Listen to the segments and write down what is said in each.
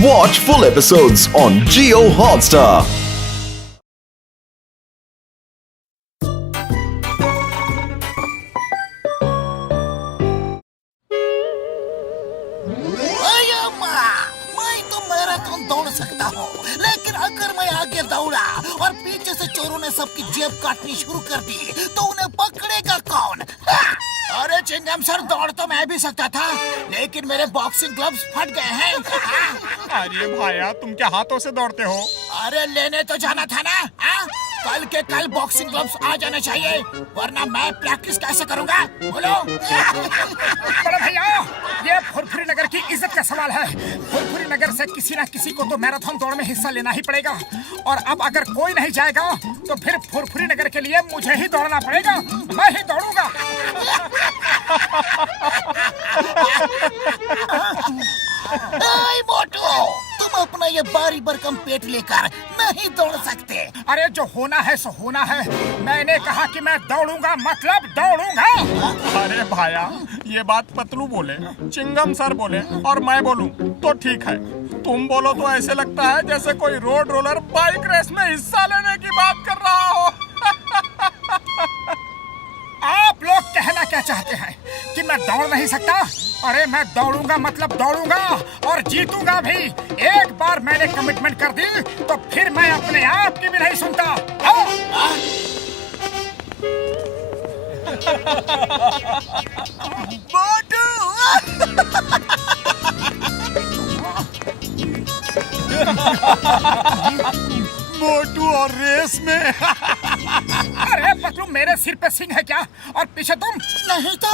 Watch full episodes on Jio Hotstar. दौड़ सकता हूँ, लेकिन अगर मैं आगे दौड़ा और पीछे से चोरों ने सबकी जेब काटनी शुरू कर दी तो उन्हें पकड़ेगा कौन? अरे चिंगम सर, दौड़ तो मैं भी सकता था, लेकिन मेरे बॉक्सिंग ग्लव्स फट गए हैं। अरे भाया, तुम क्या हाथों से दौड़ते हो? अरे लेने तो जाना था ना। कल के कल बॉक्सिंग ग्लव्स आ जाने चाहिए, वरना मैं प्रैक्टिस कैसे करूँगा? बोलो। बड़े भैया, ये फुरफुरी नगर की इज्जत का सवाल है। फुरफुरी नगर से किसी न किसी को तो मैराथन दौड़ में हिस्सा लेना ही पड़ेगा, और अब अगर कोई नहीं जाएगा तो फिर फुरफुरी नगर के लिए मुझे ही दौड़ना पड़ेगा। मैं ही दौड़ूंगा। मोटू, तुम अपना ये भारी भरकम पेट लेकर नहीं दौड़ सकते। अरे जो होना है सो होना है। मैंने कहा कि मैं दौड़ूंगा, मतलब दौड़ूंगा। अरे भाया, ये बात पतलू बोले, चिंगम सर बोले और मैं बोलूं तो ठीक है। तुम बोलो तो ऐसे लगता है जैसे कोई रोड रोलर बाइक रेस में हिस्सा लेने की बात कर रहा हो। आप लोग कहना क्या चाहते हैं कि मैं दौड़ नहीं सकता? अरे मैं दौड़ूंगा, मतलब दौड़ूंगा और जीतूंगा भी। एक बार मैंने कमिटमेंट कर दी तो फिर मैं अपने आप की भी नहीं सुनता। मोटू और रेस में। अरे पतलू, मेरे सिर पे सिंह है क्या और पीछे तुम? नहीं तो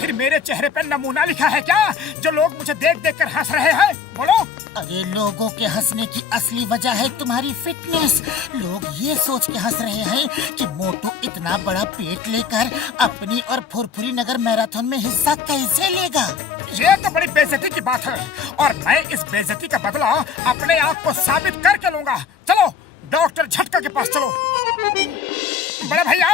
फिर मेरे चेहरे पे नमूना लिखा है क्या, जो लोग मुझे देख देख कर हंस रहे हैं? बोलो। अरे लोगों के हंसने की असली वजह है तुम्हारी फिटनेस। लोग ये सोच के हंस रहे हैं कि मोटू इतना बड़ा पेट लेकर अपनी और फुरफुरी नगर मैराथन में हिस्सा कैसे लेगा। ये तो बड़ी बेइज्जती की बात है, और मैं इस बेइज्जती का बदला अपने आप को साबित करके लूंगा। चलो डॉक्टर झटका के पास चलो। बड़े भैया,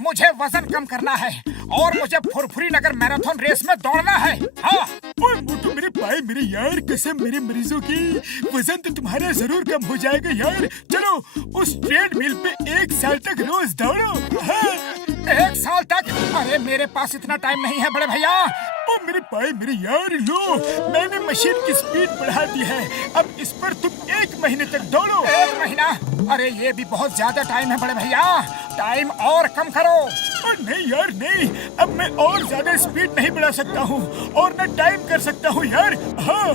मुझे वजन कम करना है और मुझे फुरफुरी नगर मैराथन रेस में दौड़ना है। हाँ। मोटू मेरे भाई, मेरे यार, कसम मेरे मरीजों की, वजन तो तुम्हारा जरूर कम हो जाएगा यार। चलो उस ट्रेडमिल पे 1 साल तक रोज दौड़ो। हाँ। 1 साल तक? अरे मेरे पास इतना टाइम नहीं है बड़े भैया। ओ मेरे भाई, मेरे यार, लो मैंने मशीन की स्पीड बढ़ा दी है, अब इस पर तुम 1 महीने तक दौड़ो। 1 महीना? अरे ये भी बहुत ज्यादा टाइम है बड़े भैया, टाइम और कम करो। नहीं यार नहीं, अब मैं और ज्यादा स्पीड नहीं बढ़ा सकता हूँ और न टाइम कर सकता हूँ यार। हाँ।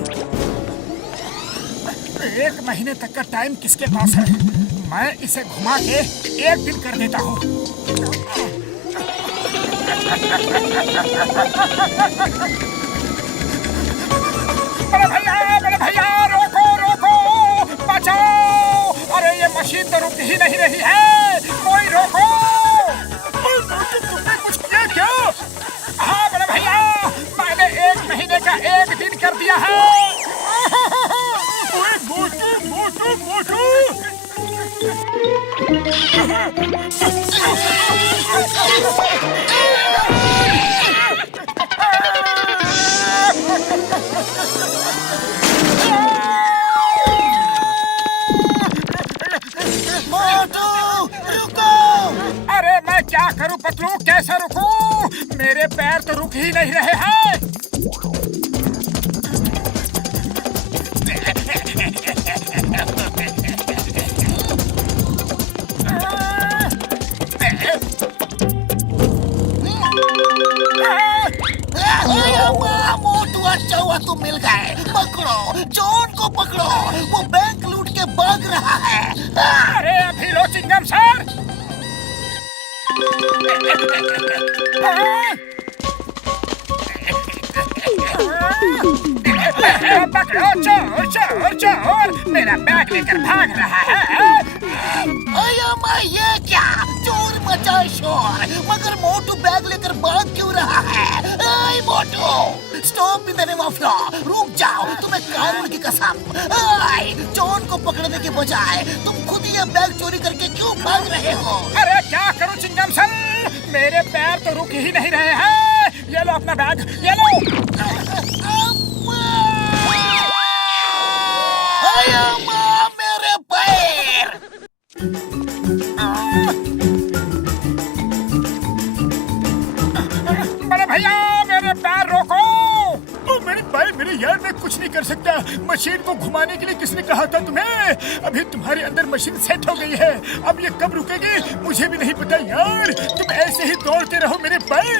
1 महीने तक का टाइम किसके पास है? मैं इसे घुमा के 1 दिन कर देता हूँ। बड़े भैया, रोको रोको, बचाओ। अरे ये मशीन तो रुक ही नहीं रही है, कोई रोको। तुमने कुछ किया क्या? हाँ बड़े भैया, मैंने 1 महीने का 1 दिन कर दिया है। मोटू मोटू मोटू। अरे मैं क्या करूं पतलू, कैसे रुकूं? मेरे पैर तो रुक ही नहीं रहे हैं। मोटू, अच्छा हुआ तुम मिल गए। पकड़ो, जॉन को पकड़ो, वो बैंक लूट के भाग रहा है। अरे अभी लो चिंगम सर। पकड़ो, चोर चोर चोर, मेरा बैग लेकर भाग रहा है। ये क्या? चोर मचा शोर, मगर मोटू बैग लेकर भाग क्यों रहा है? Motu, stop in the name of law, रुक जाओ, तुम्हें कानून की कसम। जॉन को पकड़ने के बजाय तुम खुद ये बैग चोरी करके क्यों भाग रहे हो? अरे क्या करूं चिंगम सर, मेरे पैर तो रुक ही नहीं रहे हैं। ये लो अपना बैग, ये लो। मैं कुछ नहीं कर सकता। मशीन को घुमाने के लिए किसने कहा था तुम्हें? अभी तुम्हारे अंदर मशीन सेट हो गई है। अब ये कब रुकेगी मुझे भी नहीं पता यार। तुम ऐसे ही दौड़ते रहो मेरे पैर।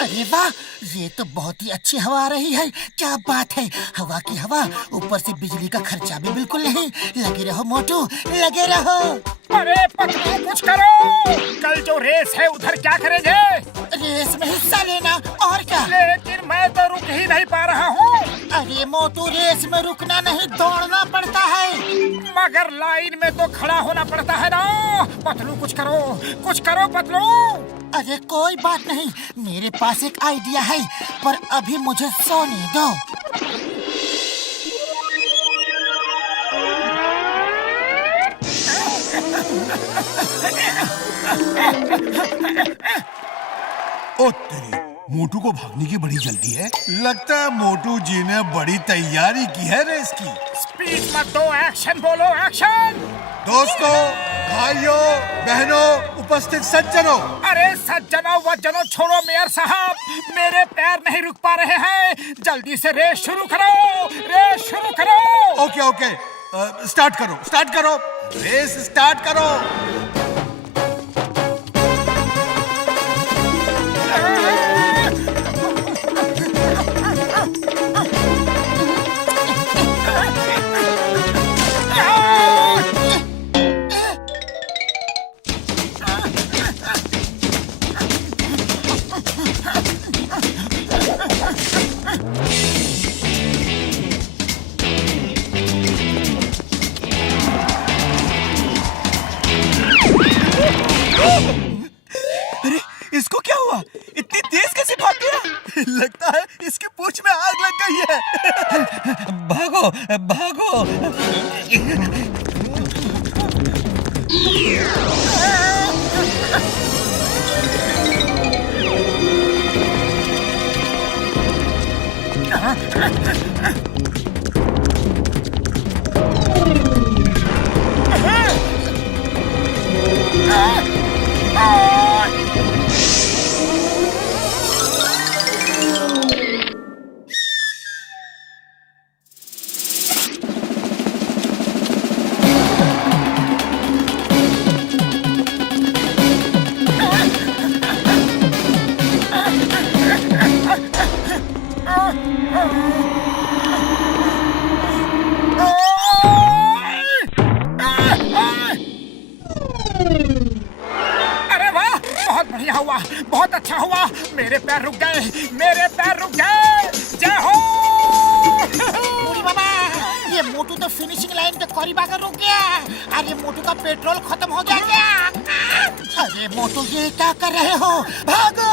अरे वाह, ये तो बहुत ही अच्छी हवा आ रही है। क्या बात है, हवा की हवा, ऊपर से बिजली का खर्चा भी बिल्कुल नहीं। लगे रहो मोटू, लगे रहो। अरे पतलू कुछ करो। कल जो रेस है उधर क्या करेंगे? रेस में हिस्सा लेना और क्या। लेकिन मैं तो रुक ही नहीं पा रहा हूँ। अरे मोटू, रेस में रुकना नहीं, दौड़ना पड़ता है। मगर लाइन में तो खड़ा होना पड़ता है ना। पतलू कुछ करो पतलू। अरे कोई बात नहीं, मेरे पास एक आइडिया है, पर अभी मुझे सोने दो। ओ तेरी, मोटू को भागने की बड़ी जल्दी है। लगता है मोटू जी ने बड़ी तैयारी की है रेस की। स्पीड मत दो, एक्शन बोलो, एक्शन। दोस्तों, भाइयों, बहनों, उपस्थित सज्जनों। अरे सज्जनों वज्जनों छोड़ो मेयर साहब, मेरे पैर नहीं रुक पा रहे हैं। जल्दी से रेस शुरू करो। ओके, स्टार्ट करो, रेस स्टार्ट करो। अरे इसको क्या हुआ? इतनी तेज कैसे भाग गया? लगता है इसकी पूंछ में आग लग गई है। भागो। बहुत अच्छा हुआ। मेरे पैर रुक गए। जय हो। बूढ़ी बाबा, ये मोटू तो फिनिशिंग लाइन के करीब आकर रुक गया। अरे मोटू का पेट्रोल खत्म हो गया क्या? अरे मोटू, ये क्या कर रहे हो? भागो।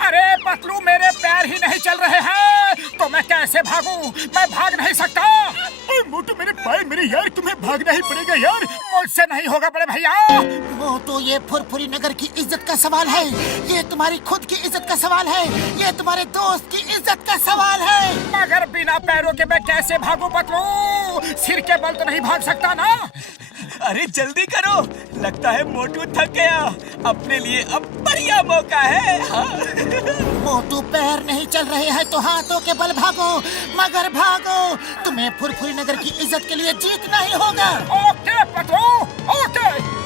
अरे पतलू, मेरे पैर ही नहीं चल रहे हैं तो मैं कैसे भागूं? मैं भाग नहीं सकता। मोटू, मेरे पैर मेरे यार, तुम्हें भागना ही पड़ेगा यार। मुझसे नहीं होगा बड़े भैया। मोटू, ये फुरफुरी नगर की इज्जत का सवाल है। ये तुम्हारी खुद की इज्जत का सवाल है। ये तुम्हारे दोस्त की इज्जत का सवाल है। मगर बिना पैरों के मैं कैसे भागूं पतलू? सिर के बल तो नहीं भाग सकता ना। अरे जल्दी करो, लगता है मोटू थक गया। अपने लिए अब बढ़िया मौका है। हाँ। मोटू, पैर नहीं चल रहे हैं तो हाथों के बल भागो, मगर भागो। तुम्हें फुरफुरी नगर की इज्जत के लिए जीतना ही होगा। Okay Patlu, okay.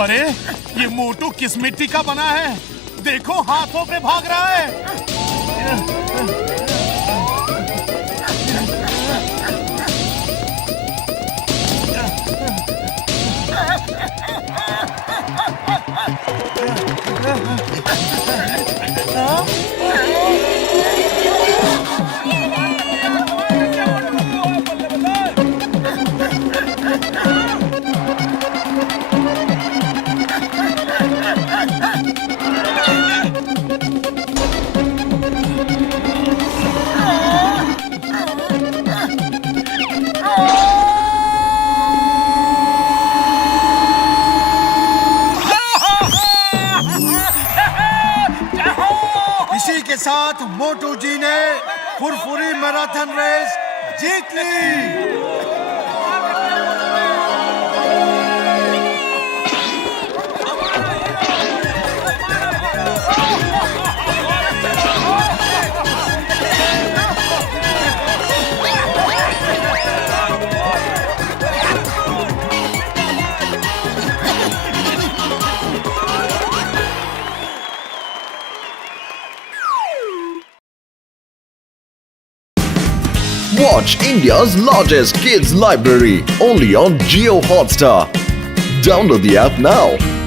अरे ये मोटू किस मिट्टी का बना है? देखो, हाथों पे भाग रहा है। साथ मोटू जी ने Furfuri marathon race Jeet Lee. Watch India's largest kids library only on Jio Hotstar. Download the app now.